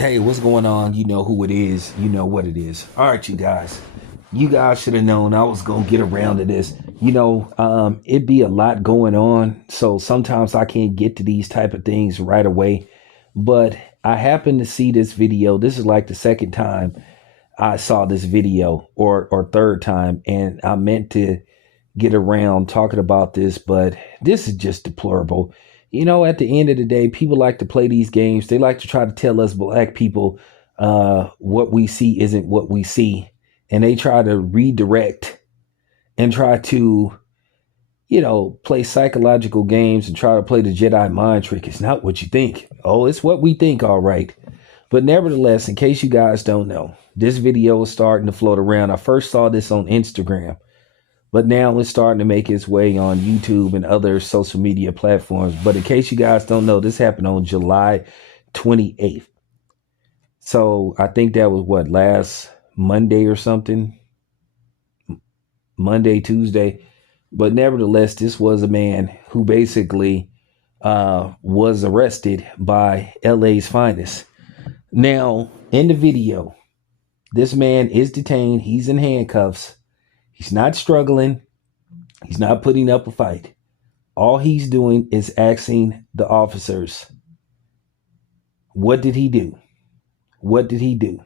Hey, what's going on? You know who it is. You know what it is. All right, you guys. You guys should have known I was going to get around to this. It'd be a lot going on. So sometimes I can't get to these type of things right away. But I happened to see this video. This is like the second time I saw this video or third time. And I meant to get around talking about this, but this is just deplorable. At the end of the day, people like to play these games. They like to try to tell us black people what we see isn't what we see. And they try to redirect and try to, play psychological games and try to play the Jedi mind trick. It's not what you think. Oh, it's what we think, all right. But nevertheless, in case you guys don't know, this video is starting to float around. I first saw this on Instagram, but now it's starting to make its way on YouTube and other social media platforms. But in case you guys don't know, this happened on July 28th. So I think that was last Monday or something? Monday, Tuesday. But nevertheless, this was a man who basically was arrested by LA's finest. Now, in the video, this man is detained. He's in handcuffs. He's not struggling. He's not putting up a fight. All he's doing is asking the officers, what did he do? What did he do?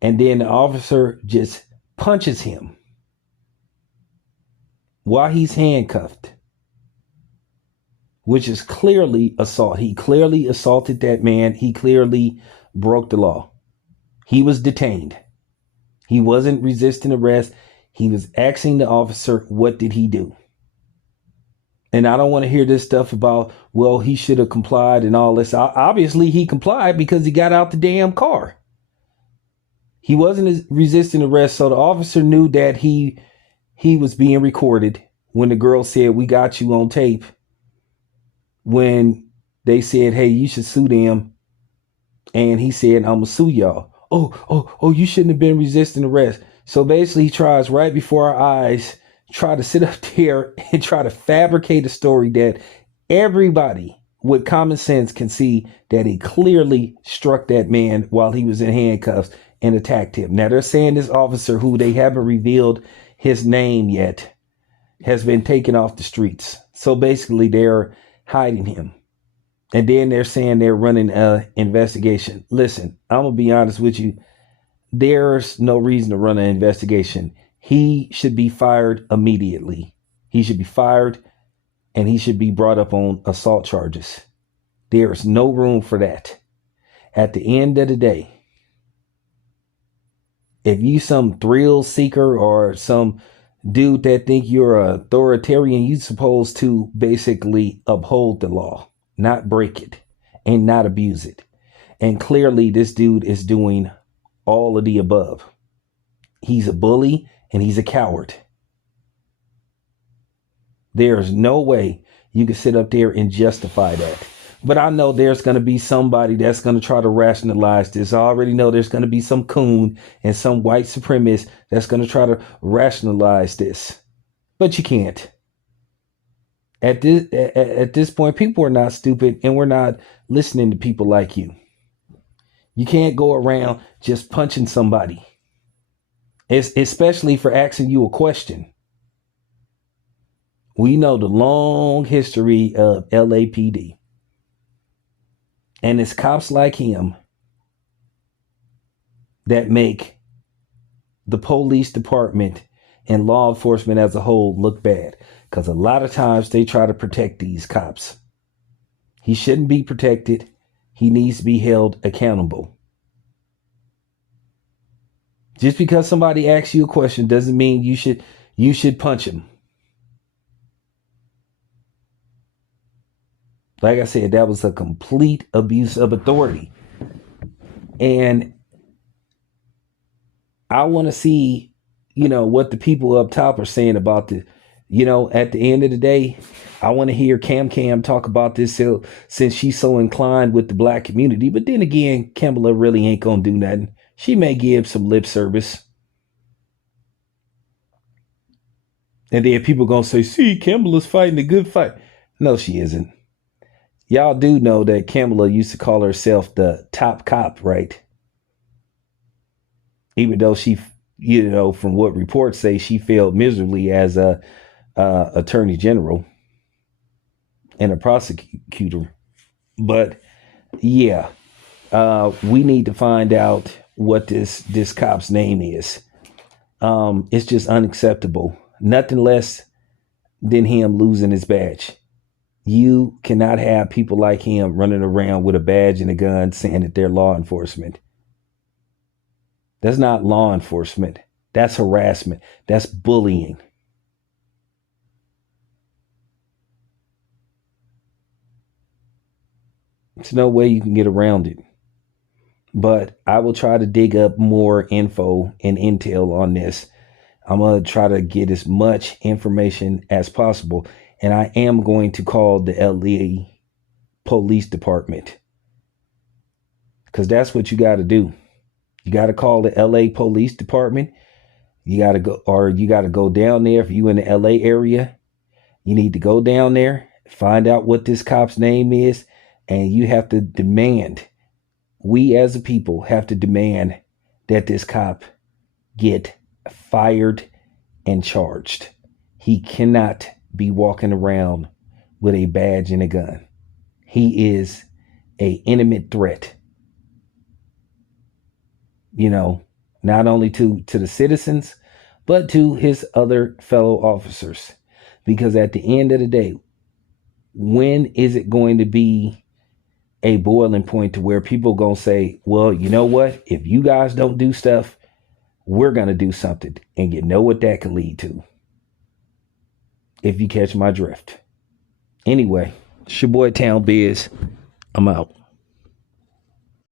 And then the officer just punches him while he's handcuffed, which is clearly assault. He clearly assaulted that man. He clearly broke the law. He was detained. He wasn't resisting arrest. He was asking the officer, what did he do? And I don't want to hear this stuff about, well, he should have complied and all this. Obviously, he complied because he got out the damn car. He wasn't resisting arrest, so the officer knew that he was being recorded when the girl said, we got you on tape. When they said, hey, you should sue them. And he said, I'm going to sue y'all. Oh, you shouldn't have been resisting arrest. So basically, he tries right before our eyes, try to sit up there and try to fabricate a story that everybody with common sense can see that he clearly struck that man while he was in handcuffs and attacked him. Now, they're saying this officer, who they haven't revealed his name yet, has been taken off the streets. So basically, they're hiding him. And then they're saying they're running an investigation. Listen, I'm going to be honest with you. There's no reason to run an investigation. He should be fired immediately. He should be fired and he should be brought up on assault charges. There is no room for that. At the end of the day, if you some thrill seeker or some dude that think you're an authoritarian, you're supposed to basically uphold the law, not break it and not abuse it. And clearly this dude is doing all of the above. He's a bully and he's a coward. There's no way you can sit up there and justify that. But I know there's going to be somebody that's going to try to rationalize this. I already know there's going to be some coon and some white supremacist that's going to try to rationalize this. But you can't. At this point, people are not stupid, and we're not listening to people like you. You can't go around just punching somebody, especially for asking you a question. We know the long history of LAPD. And it's cops like him that make the police department and law enforcement as a whole look bad. Because a lot of times they try to protect these cops. He shouldn't be protected. He needs to be held accountable. Just because somebody asks you a question doesn't mean you should punch him. Like I said, that was a complete abuse of authority. And I want to see, what the people up top are saying about this. At the end of the day, I want to hear Cam talk about this since she's so inclined with the black community. But then again, Kamala really ain't going to do nothing. She may give some lip service. And then people going to say, see, Kamala's fighting a good fight. No, she isn't. Y'all do know that Kamala used to call herself the top cop, right? Even though she, from what reports say, she failed miserably as a attorney general and a prosecutor. But yeah, we need to find out what this cop's name is. It's just unacceptable. Nothing less than him losing his badge. You cannot have people like him running around with a badge and a gun saying that they're law enforcement. That's not law enforcement. That's harassment. That's bullying. There's no way you can get around it. But I will try to dig up more info and intel on this. I'm going to try to get as much information as possible. And I am going to call the LA Police Department, because that's what you got to do. You got to call the LA Police Department. You got to go down there. If you in the LA area, you need to go down there, find out what this cop's name is, and you have to demand, we as a people have to demand that this cop get fired and charged. He cannot be walking around with a badge and a gun. He is a imminent threat, not only to the citizens, but to his other fellow officers. Because at the end of the day, when is it going to be a boiling point to where people going to say, well, you know what? If you guys don't do stuff, we're going to do something. And you know what that could lead to, if you catch my drift. Anyway, it's your boy Town Biz. I'm out.